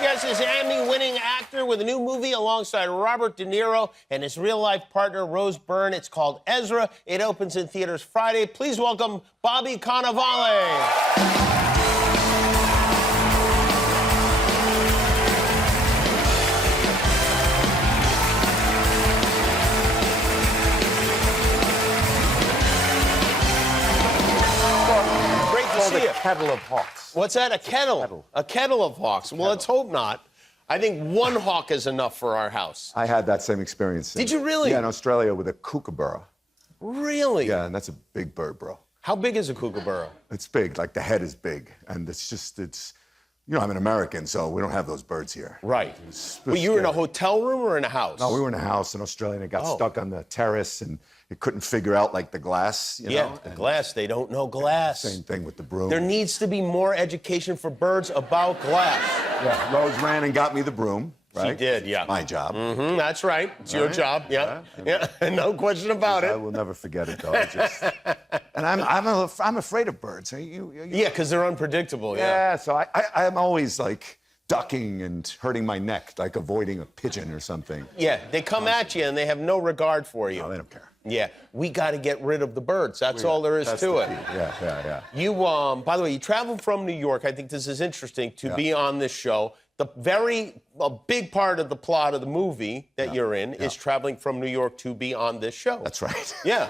next guest is Emmy-winning actor with a new movie alongside Robert De Niro and his real-life partner, Rose Byrne. It's called Ezra. It opens in theaters Friday. Please welcome Bobby Cannavale. A kettle of hawks. What's that? A kettle. A kettle of hawks. Well, let's hope not. I think one hawk is enough for our house. I had that same experience. Did you really? Yeah, in Australia with a kookaburra. Really? Yeah, and that's a big bird, bro. How big is a kookaburra? It's big, like the head is big. And you know, I'm an American, so we don't have those birds here. Right. But you were in a hotel room or in a house? No, we were in a house in Australia, and it got stuck on the terrace, and it couldn't figure out, like, the glass, you know? Yeah, glass. They don't know glass. Same thing with the broom. There needs to be more education for birds about glass. Yeah, Rose ran and got me the broom, right? She did, yeah. It's my job. Mm-hmm, that's right. It's your job, yeah. Yeah, no question about it. I will never forget it, though. And I'm afraid of birds. Yeah, because they're unpredictable, yeah. So I'm always, like, ducking and hurting my neck, like avoiding a pigeon or something. Yeah, they come at you and they have no regard for you. No, they don't care. Yeah, we got to get rid of the birds. That's all there is to it. Yeah. You, by the way, you traveled from New York. I think this is interesting to be on this show. A big part of the plot of the movie that you're in is traveling from New York to be on this show. That's right. Yeah.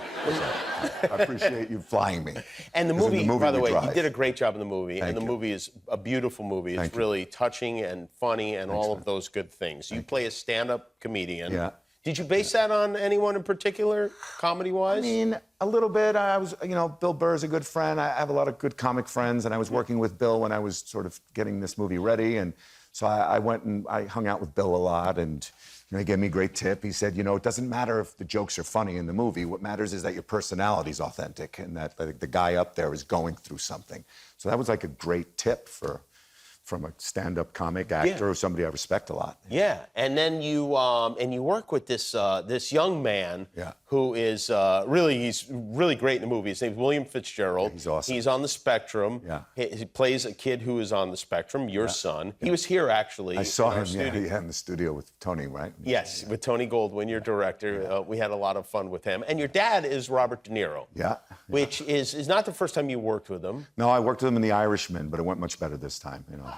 I appreciate you flying me. And the movie, by the way, drive. you did a great job in the movie. Thank and the you. movie is a beautiful movie. It's Thank you. really touching and funny and all of those good things. You play a stand-up comedian. Yeah. Did you base that on anyone in particular, comedy-wise? I mean, a little bit. I was, you know, Bill Burr's a good friend. I have a lot of good comic friends, and I was working with Bill when I was sort of getting this movie ready, and so I went and I hung out with Bill a lot, and you know, he gave me a great tip. He said, you know, it doesn't matter if the jokes are funny in the movie. What matters is that your personality's authentic and that the guy up there is going through something. So that was like a great tip from a stand-up comic actor or somebody I respect a lot. Yeah, and then you work with this young man who is he's really great in the movie. His name's William Fitzgerald. Yeah, he's awesome. He's on the spectrum. Yeah. He plays a kid who is on the spectrum, your son. He was here, actually. I saw him, in the studio with Tony, right? Yes, with Tony Goldwyn, your director. We had a lot of fun with him. And your dad is Robert De Niro. Yeah. Which is not the first time you worked with him. No, I worked with him in The Irishman, but it went much better this time, you know.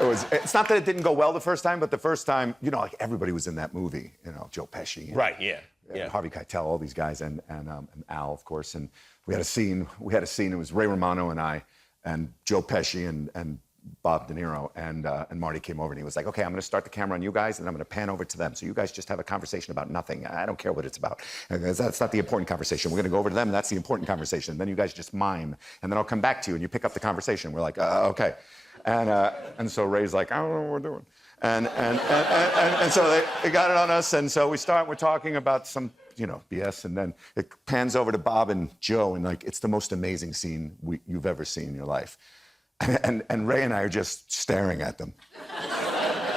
It's not that it didn't go well the first time, but the first time, you know, like everybody was in that movie, you know, Joe Pesci. And, right, yeah. Harvey Keitel, all these guys, and Al, of course. And we had a scene. It was Ray Romano and I, and Joe Pesci and Bob De Niro, and Marty came over and he was like, okay, I'm going to start the camera on you guys and I'm going to pan over to them. So you guys just have a conversation about nothing. I don't care what it's about. That's not the important conversation. We're going to go over to them and that's the important conversation. Then you guys just mime and then I'll come back to you and you pick up the conversation. We're like, okay. And so Ray's like, I don't know what we're doing. And so they got it on us. And so we're talking about some, you know, BS. And then it pans over to Bob and Joe and like, it's the most amazing scene you've ever seen in your life. And Ray and I are just staring at them.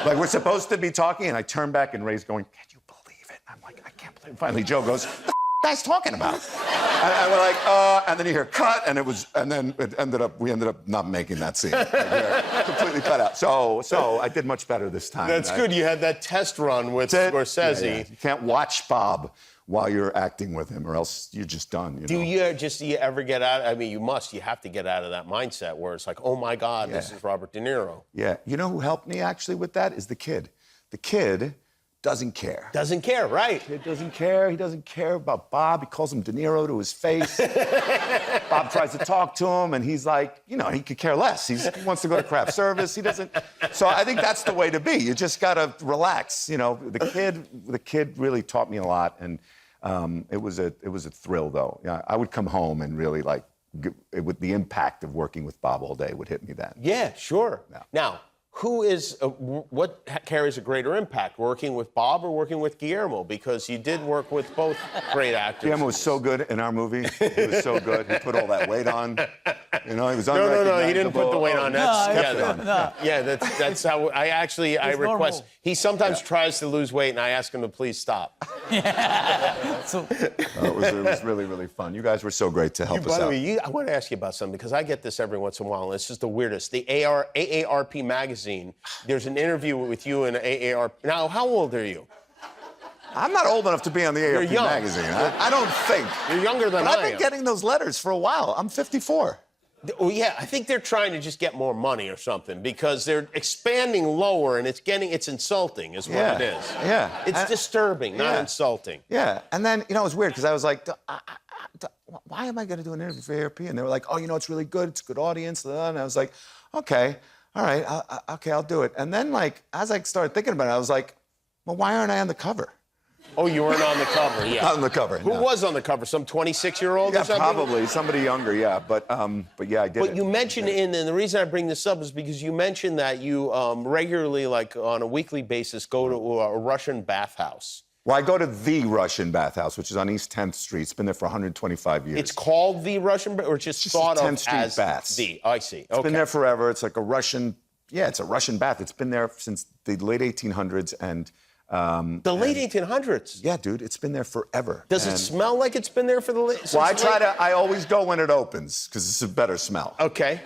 Like, we're supposed to be talking, and I turn back, and Ray's going, can you believe it? I'm like, I can't believe it. Finally, Joe goes, what the guy's talking about? And we're like, and then you hear cut, and then we ended up not making that scene. Like, completely cut out. So I did much better this time. That's good. You had that test run with Scorsese. Yeah. You can't watch Bob while you're acting with him, or else you're just done. You know? Do you ever get out? I mean, you have to get out of that mindset where it's like, oh my God, this is Robert De Niro. Yeah. You know who helped me actually with that is the kid. The kid doesn't care. Doesn't care, right. He doesn't care. He doesn't care about Bob. He calls him De Niro to his face. Bob tries to talk to him, and he's like, you know, he could care less. He wants to go to craft service. He doesn't. So I think that's the way to be. You just got to relax. You know, the kid really taught me a lot, and it was a thrill, though. Yeah, I would come home and really with the impact of working with Bob all day would hit me then. Yeah, sure. Yeah. Now, what carries a greater impact, working with Bob or working with Guillermo? Because you did work with both great actors. Guillermo was so good in our movie. He was so good. He put all that weight on. You know, he was No, he didn't put the weight on. No. That's how I request. Normal. He sometimes tries to lose weight, and I ask him to please stop. It was really, really fun. You guys were so great to help us out. By the way, I want to ask you about something, because I get this every once in a while, and it's just the weirdest. The AARP magazine magazine. There's an interview with you in AARP. Now, how old are you? I'm not old enough to be on the AARP magazine. I don't think. You're younger than but I I've been am. getting those letters for a while. I'm 54. Oh, yeah, I think they're trying to just get more money or something because they're expanding lower and it's insulting is what it is. Yeah. It's disturbing, not insulting. Yeah. And then, it was weird because I was like, why am I going to do an interview for AARP? And they were like, oh, it's really good. It's a good audience. And I was like, okay, all right, okay, I'll do it. And then, like, as I started thinking about it, I was like, well, why aren't I on the cover? Oh, you weren't on the cover, yeah. Not on the cover. Who was on the cover? Some 26-year-old or something? Probably somebody younger, yeah. But yeah, I did. But you mentioned, and the reason I bring this up is because you mentioned that you regularly, like on a weekly basis, go to a Russian bathhouse. Well, I go to the Russian bathhouse, which is on East 10th Street. It's been there for 125 years. It's called the Russian, or it's just thought of 10th Street as baths. the? I see. It's been there forever. It's like a Russian, it's a Russian bath. It's been there since the late 1800s and. The late 1800s? Yeah, dude, it's been there forever. Does it smell like it's been there for the late? Well, I always go when it opens because it's a better smell. Okay.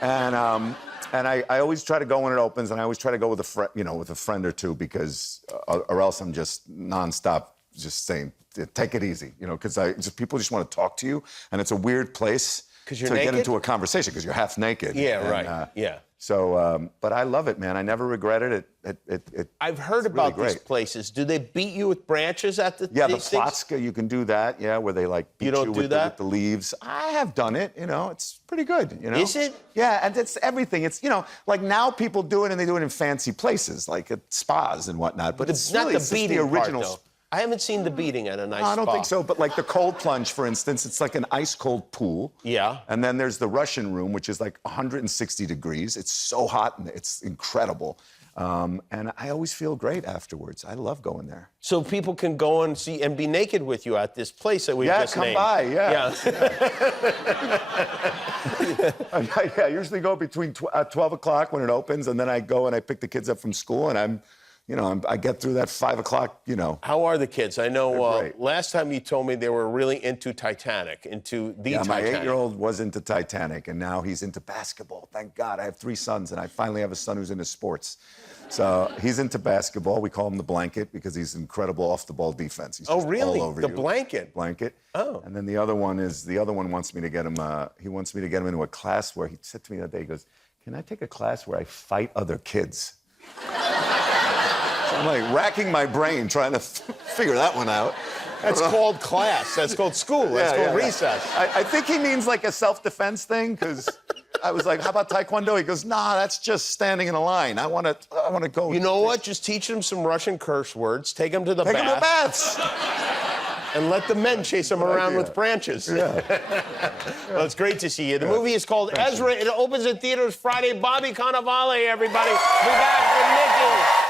And I always try to go when it opens, and I always try to go with a friend or two because, or else I'm just nonstop just saying, take it easy, because people just want to talk to you, and it's a weird place to get into a conversation because you're half naked. Yeah, right. Yeah. So, but I love it, man. I never regretted it. I've heard about these places. Do they beat you with branches at the? Yeah, the Plotska, you can do that. Yeah, where they like beat you with the leaves. I have done it. It's pretty good. Is it? Yeah, and it's everything. It's like now people do it and they do it in fancy places, like at spas and whatnot. But it's not really, the beating the original. part, though. I haven't seen the beating at a nice spa. I don't think so, but like the cold plunge, for instance, it's like an ice-cold pool. Yeah. And then there's the Russian room, which is like 160 degrees. It's so hot and it's incredible. And I always feel great afterwards. I love going there. So people can go and see and be naked with you at this place that we just named. Yeah, come by, yeah. I usually go between 12 o'clock when it opens, and then I go and I pick the kids up from school, and I get through that 5 o'clock, How are the kids? I know last time you told me they were really into Titanic, Titanic. Yeah, my 8-year-old was into Titanic, and now he's into basketball. Thank God. I have 3 sons, and I finally have a son who's into sports. So he's into basketball. We call him the Blanket because he's incredible off-the-ball defense. He's just really? all over the you. Blanket? Blanket. Oh. And then the other one wants me to get him, he wants me to get him into a class where he said to me the other day, he goes, can I take a class where I fight other kids? I'm like racking my brain trying to figure that one out. That's called class. That's called school. That's called recess. I think he means like a self-defense thing because I was like, how about Taekwondo? He goes, nah, that's just standing in a line. I want to go. You know what? Just teach him some Russian curse words. Take him to the Take him to baths. And let the men chase him around with branches. Yeah. Well, it's great to see you. The movie is called Ezra. It opens in theaters Friday. Bobby Cannavale, everybody. Be back with Nikki.